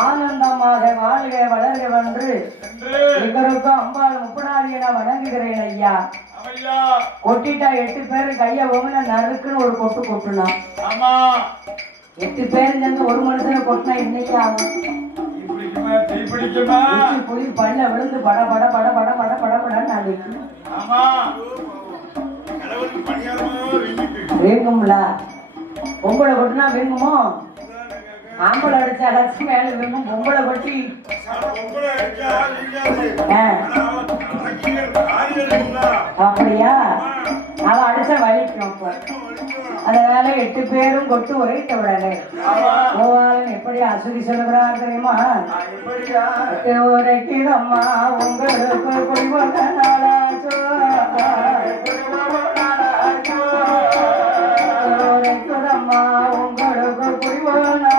ஆனந்தமாக வாழ்க வளர்க வென்று எங்களுக்கும் அம்பாள் முப்படாதி என வணங்குகிறேன் ஐயா. கொட்டிட்டா எட்டு பேர் கைய ஒவ்வொரு நறுக்குன்னு ஒரு கொட்டு கொட்டுனான் ஆமா எட்டு பேர் சேர்ந்து ஒரு மனுஷனை கொட்டினா ஊசி புளி பல்ல விழுந்து பட பட பட பட பட பட படன்னு வீங்கிட்டு வீங்கும்ல பொம்பளை கொட்டினா வீங்குமோ ஆம்பளை அடிச்சா அடிச்சு மேல வீங்கும் பொம்பளை கொட்டி. அப்படியா? அவ அடிச்சா வலிக்கும் அதனால எட்டு பேரும் கொட்டு உடனே ஆமா. கோவாலன் எப்படி அசுதி சொல்லுகிறார் தெரியுமா? உரைக்கிறம்மா உங்களுக்கு நாளாச்சோ உரைக்கிறம்மா உங்களுக்கு குடிவந்த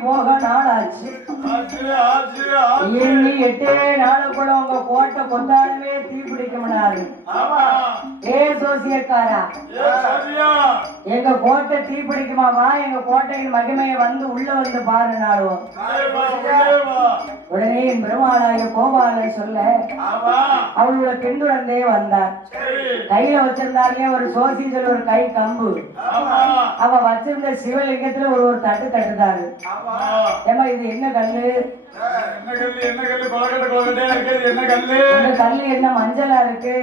போக நாளாச்சு எண்ணி எட்டே நாளுக்குள்ள உங்க கோட்டை கொத்தாலுமே தீ பிடிக்க முடியாது ஏ சோசியக்காரா? எங்க கோட்டை தீ பிடிக்குமாமா எங்க கோட்டையின் மகிமையை வந்து உள்ள வந்து பாரு நாளும் நாளை. வா உள்ளே வா உடனே என் பெருமாளாய கோபாலை சொல்ல அவளோட பெண்ணுடனே வந்தார். கையில வச்சிருந்தாலே ஒரு சோசி சொல்லி ஒரு கை கம்பு. அவ வச்சிருந்த சிவலிங்கத்துல ஒரு ஒரு தட்டு தட்டுதாரு ஏமா இது என்ன கல்லு? என்ன கல்லு என்ன என்ன கல்லு? இந்த கல்லு என்ன மஞ்சளா இருக்கு?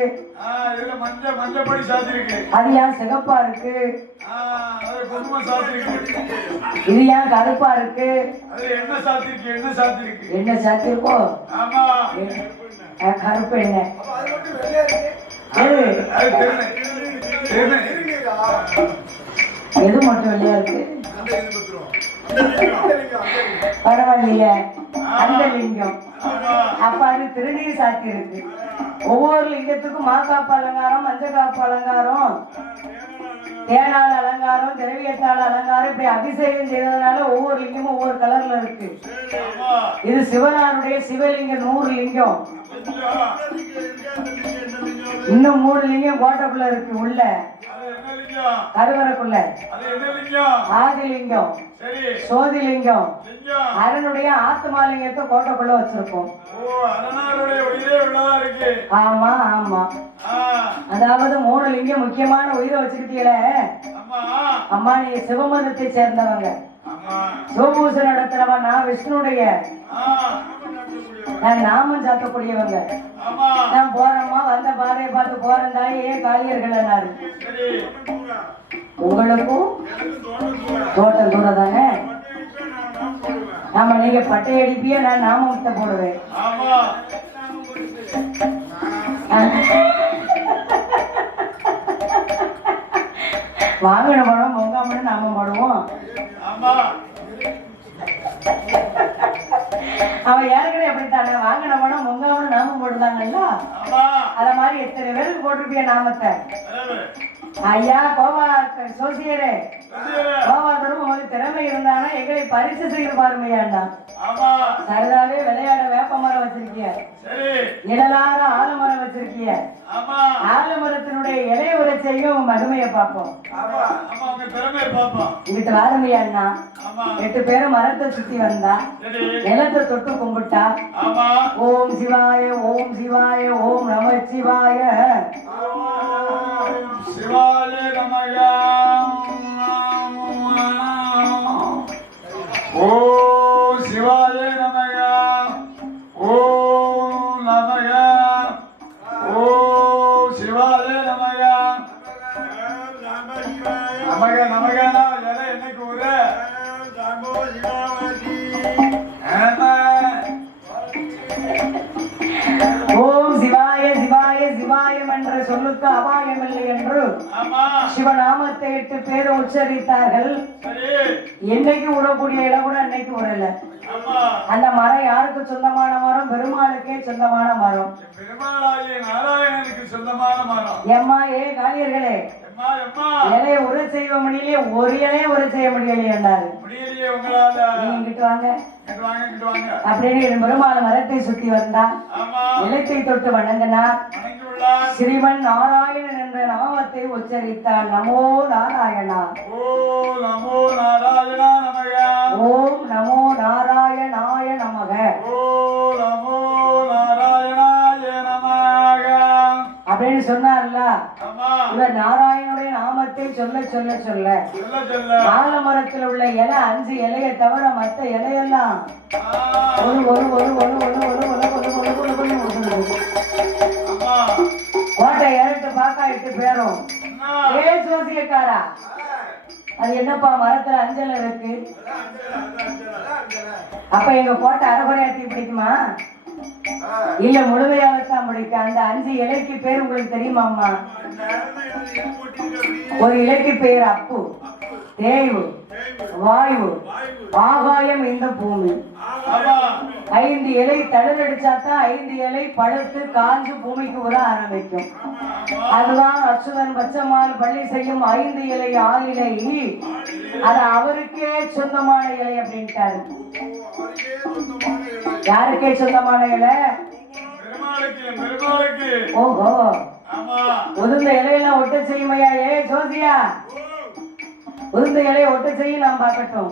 இதுல மஞ்சள் மஞ்சள் பொடி சாத்தி இருக்கு அது ஏன் சிகப்பா இருக்கு? ஆ அது குங்குமம் சாத்தி இருக்கு இது ஏன் கருப்பா இருக்கு? அது என்ன சாத்தி இருக்கு என்ன சாத்தி இருக்கு என்ன? சத்து இருக்கோ. ஆமா கருப்பு என்ன எது மட்டும் வெள்ளையா இருக்கு? பரவாயில்லையே. அந்த லிங்கம். ஆமா அப்ப அது திருநீர் சாத்தி இருக்கு. ஒவ்வொரு லிங்கத்துக்கும் மாக்காப்பு அலங்காரம் மஞ்சக்காப்பு அலங்காரம் தேனால் அலங்காரம் திரவியத்தால் அலங்காரம் இப்படி அபிஷேகம் செய்ததுனால ஒவ்வொரு லிங்கமும் ஒவ்வொரு கலர்ல இருக்கு. இது சிவனாருடைய சிவலிங்கம் நூறு லிங்கம். இன்னும் மூணு லிங்கம் கோட்டப்புல இருக்கு உள்ள. கருவறைக்குள்ள. ஆதிலிங்கம். சோதிலிங்கம். லிங்கம். அரணுடைய ஆத்மாலிங்கத்தை கோட்டைக்குள்ள வச்சிருக்கோம் ஆமா ஆமா. அதாவது மூணு லிங்கம் முக்கியமான உயிரை வச்சுக்கிட்டீங்களே அம்மா நீங்க சிவமதத்தை சேர்ந்தவங்க. ஆமா. சிவபூசை நடத்துறவன் நான் விஷ்ணுடைய. நான் நாமம் சாத்தக்கூடியவங்க. நான் போறேம்மா வந்த பாதையை பார்த்து போறேன் தாய் ஏன் காளியர்கள் என்னாரு உங்களுக்கும் தோட்டம் நான் போடுவேன் ஆமா நீங்க பட்டை அடிப்பிய நான் நாமத்தை போடுவேன். வாங்கின படம் பொங்காமனு நாம போடுவோம் ஆமா அவன் ஏற்கனவே அப்படித்தானே? வாங்கின படம் பொங்காமனு நாம போடுதான் வந்தாங்கல்ல ஆமா. அத மாதிரி எத்தனை பேருக்கு போட்டிருப்பிய நாமத்தை. ஐயா கோபா சோசியரே. கோபாதரும் உங்களுக்கு திறமை இருந்தானா எங்களை பரிசு செய்து பாருமையாண்டா. சரிதாவே விளையாட வேப்ப மரம் வச்சிருக்கிய. சரி. இடலார ஆலமரம் வச்சிருக்கிய. ஆலமரத்தினுடைய இலைய செல்க உன் மகிமையை பார்ப்போம். இதுக்கு வாரமையா அண்ணா? எட்டு பேரும் மரத்தை சுத்தி வந்தா நிலத்தை தொட்டு கும்பிட்டா ஓம் சிவாய ஓம் சிவாய ஓம் நம சிவாய. சிவாய ஓம் சிவநாமத்தை எட்டு பேரும் உச்சரித்தார்கள். சரி. என்னைக்கு விடக்கூடிய இடம் கூட அன்னைக்கு ஆமா. அந்த மரம் யாருக்கு சொந்தமான மரம்? பெருமாளுக்கே சொந்தமான மரம். எம்மா ஏ காளியர்களே. இலைய உரை செய்ய முடியலையே ஒரு இலைய உரை செய்ய முடியலையே என்றாரு. அப்படின்னு பெருமாள் மரத்தை சுத்தி வந்தா ஆமா. நிலத்தை தொட்டு வணங்கினார். ஸ்ரீமன் நாராயணன் என்ற நாமத்தை உச்சரித்தார் நமோ நாராயணா ஓ நமோ நாராயணா நமயா ஓம் நமோ நாராயணாய நமக ஓ நமோ நாராயணாய நமக அப்படின்னு சொன்னார்ல இவர் நாராயணனுடைய நாமத்தை சொல்ல சொல்ல சொல்ல ஆலமரத்தில் உள்ள இலை அஞ்சு இலையை தவிர மத்த இலையெல்லாம் ஒரு ஒரு ஒரு ஒரு ஒரு ஒரு ஒரு ஒரு ஒரு ஒரு இரட்டு பாக்கா எட்டு பேரும்? ஏ சோசியக்காரா அது என்னப்பா மரத்துல அஞ்சல் இருக்கு? அப்ப எங்க கோட்டை அரைகுறையாத்தி பிடிக்குமா? இல்ல முழுமையாகத்தான் பிடிக்கும். அந்த அஞ்சு இலைக்கு பேர் உங்களுக்கு தெரியுமாம்மா ஒரு இலைக்கு பேர் அப்பு. தேய்வு. வாயு ஆகாயம் இந்த பூமி. ஐந்து இலை தழுதடிச்சா தான் ஐந்து இலை பழுத்து காஞ்சு பூமிக்கு உர ஆரம்பிக்கும். அதுதான் அச்சுதன் பச்சைமால் பள்ளி செய்யும் ஐந்து இலை ஆளிலை அது அவருக்கே சொந்தமான இலை அப்படின்ட்டாரு. யாருக்கே சொந்தமான இலை? ஓஹோ. உதிர்ந்த இலையெல்லாம் ஒட்ட செய்யுமையா? ஏ ஜோசியா. உதிர்ந்த இலையை ஒட்ட செய்ய நாம் பார்க்கட்டும்.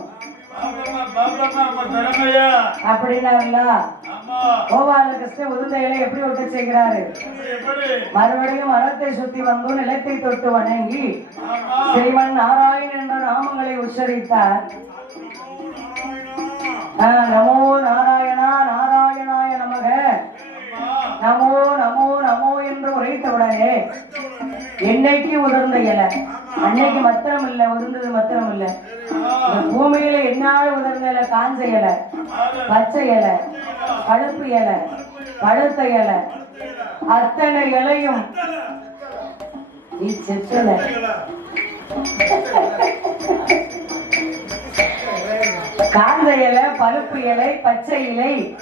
பாப்பமா பாப்பமா நம்ம திறமையா அப்படின்னாருல ஆமா கோபால கிருஷ்ணன் உதிர்ந்த இலை எப்படி ஒட்ட செய்கிறாரு மறுபடியும் மரத்தை சுத்தி வந்து நிலத்தை தொட்டு வணங்கி ஸ்ரீமன் நாராயணன் என்ற நாமங்களை உச்சரித்தார். நமோ நாராயணா நாராயணாய நமக. நமோ நமோ நமோ என்று உரைத்தவுடனே என்னைக்கு உதிர்ந்த இலை? அன்னைக்கு மத்திரம் இல்ல உதிர்ந்தது மத்திரம் இல்ல இந்த பூமியில என்னால உதிர்ந்த இலை காஞ்ச இலை பச்சை இலை பழுப்பு இலை பழுத்த இலை அத்தனை இலையும் நீ செத்தல காந்த இலை பழுப்பு இலை பச்சை இலை.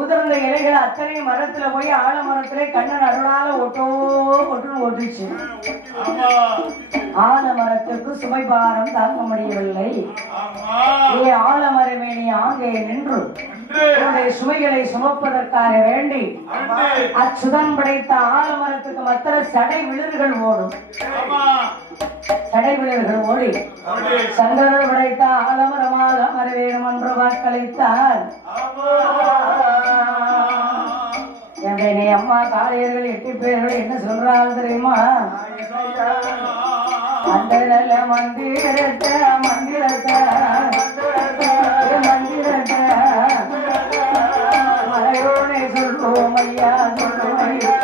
உதிர்ந்த இலைகள் அத்தனை மரத்துல போய் ஆலமரத்திலே கண்ணன் அருளால ஒட்டோ ஒட்டுன்னு ஒட்டுச்சு. ஆமா. ஆலமரத்துக்கு சுமைபாரம் தாங்க முடியவில்லை. ஏ ஆலமரமேனி ஆங்கே நின்று. உன்னுடைய சுமைகளை சுமப்பதற்காக வேண்டி அன்று அச்சுதன் படைத்த ஆலமரத்துக்கு மத்திர சடை விழுதுகள் ஓடும். விழுதுகள் ஓடி. சங்கரர் படைத்த ஆலமரமாக அமரவேணும் என்று வாக்களித்தார். என்னுடைய அம்மா காளையர்கள் எட்டு பேர்கள் என்ன சொல்றாள் தெரியுமா? அந்த நல்ல மந்திரத்தை மந்திரத்தை. மந்திரத்தை. மலையோனை சொல்லுவோம் ஐயா சொல்லுவோம் ஐயா.